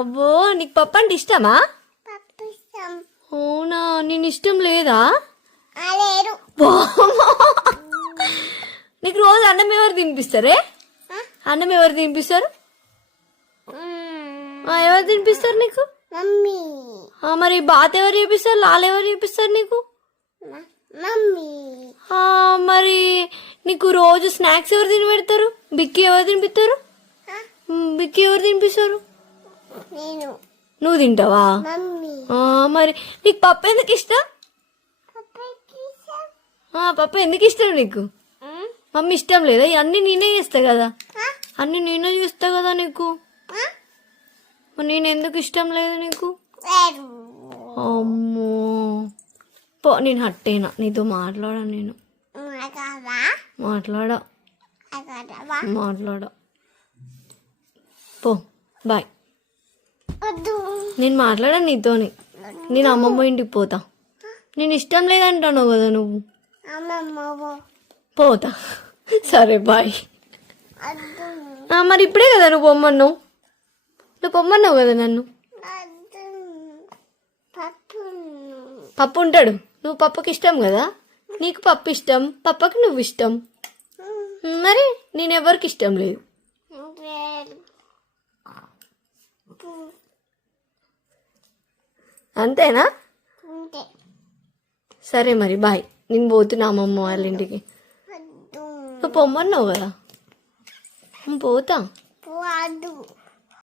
అబ్బో నీకు పప్పు అంటే ఇష్టమా? అవునా, నేను ఇష్టం లేదా? నీకు రోజు అన్నం ఎవరు తినిపిస్తారే? అన్నం ఎవరు తినిపిస్తారు? ఎవరు తినిపిస్తారు నీకు? మరి బాత్ ఎవరు చేపిస్తారు? లాల్ ఎవరు చేపిస్తారు నీకు? మరి నీకు రోజు స్నాక్స్ ఎవరు తిని పెడతారు? బిక్కి ఎవరు తినిపిస్తారు? బిక్కి ఎవరు తినిపిస్తారు? నువ్వు తింటావా? మరి నీకు పప్పు ఎందుకు ఇష్టం? పప్పు ఎందుకు ఇష్టం నీకు? మమ్మీ ఇష్టం లేదా? అన్ని నేనే చేస్తా కదా, అన్ని నేనే చేస్తా కదా నీకు. నేను ఎందుకు ఇష్టం లేదు నీకు? అమ్మో పో, నేను హట్టేనా నీతో మాట్లాడా? నేను మాట్లాడా పో, బాయ్. నేను మాట్లాడా నీతోని. నేను అమ్మమ్మ ఇంటికి పోతా. నేను ఇష్టం లేదంటాను కదా నువ్వు. పోతా, సరే బాయ్. మరి ఇప్పుడే కదా నువ్వు పొమ్మన్నావు. నువ్వు పొమ్మన్నావు కదా నన్ను. పప్పు ఉంటాడు, నువ్వు పప్పుకి ఇష్టం కదా. నీకు పప్పు ఇష్టం, పప్పకి నువ్వు ఇష్టం. మరి నేను ఎవరికి ఇష్టం లేదు. అంతేనా? సరే మరి బాయ్. నేను పోతున్నా అమ్మమ్మ వాళ్ళ ఇంటికి. నువ్వు పొమ్మన్నావు కదా, పోతా.